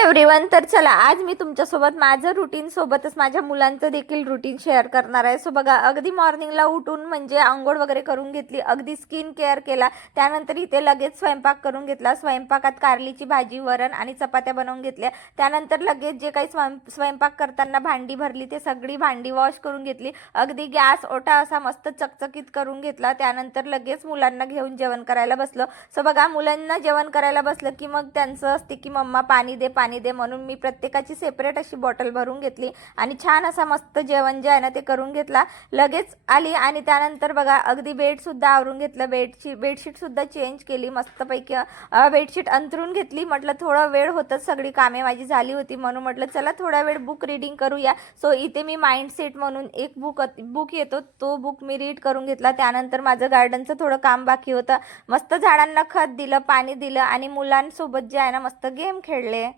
Everyone, तर चला आज मी तुमच्यासोबत माझं रुटीन सोबतच माझ्या मुलांचं देखील रुटीन शेअर करणार आहे. सो बघा, अगदी मॉर्निंगला उठून म्हणजे आंघोळ वगैरे करून घेतली, अगदी स्किन केअर केला, त्यानंतर इथे लगेच स्वयंपाक करून घेतला. स्वयंपाकात कारलीची भाजी, वरण आणि चपात्या बनवून घेतल्या. त्यानंतर लगेच जे काही स्वयंपाक करताना भांडी भरली ते सगळी भांडी वॉश करून घेतली. अगदी गॅस ओटा असा मस्त चकचकीत करून घेतला. त्यानंतर लगेच मुलांना घेऊन जेवण करायला बसलो. सो बघा, मुलांना जेवण करायला बसलं की मग त्यांचं असते की मम्मा पाणी दे पाणी दे, म्हणून मी प्रत्येकाची सेपरेट अशी बॉटल भरून घेतली आणि छान असा मस्त जेवण जे आहे ना ते करून घेतला. लगेच आली आणि त्यानंतर बघा अगदी बेडसुद्धा आवरून घेतलं, बेडशीटसुद्धा चेंज केली मस्तपैकी. बेडशीट अंथरून घेतली. म्हटलं थोडा वेळ होतच, सगळी कामे माझी झाली होती म्हणून म्हटलं चला थोडा वेळ बुक रीडिंग करूया. सो इथे मी माइंडसेट म्हणून एक बुक येतो, तो बुक मी रीड करून घेतला. त्यानंतर माझं गार्डनचं थोडं काम बाकी होतं. मस्त झाडांना खत दिलं, पाणी दिलं आणि मुलांसोबत जे आहे ना मस्त गेम खेळले.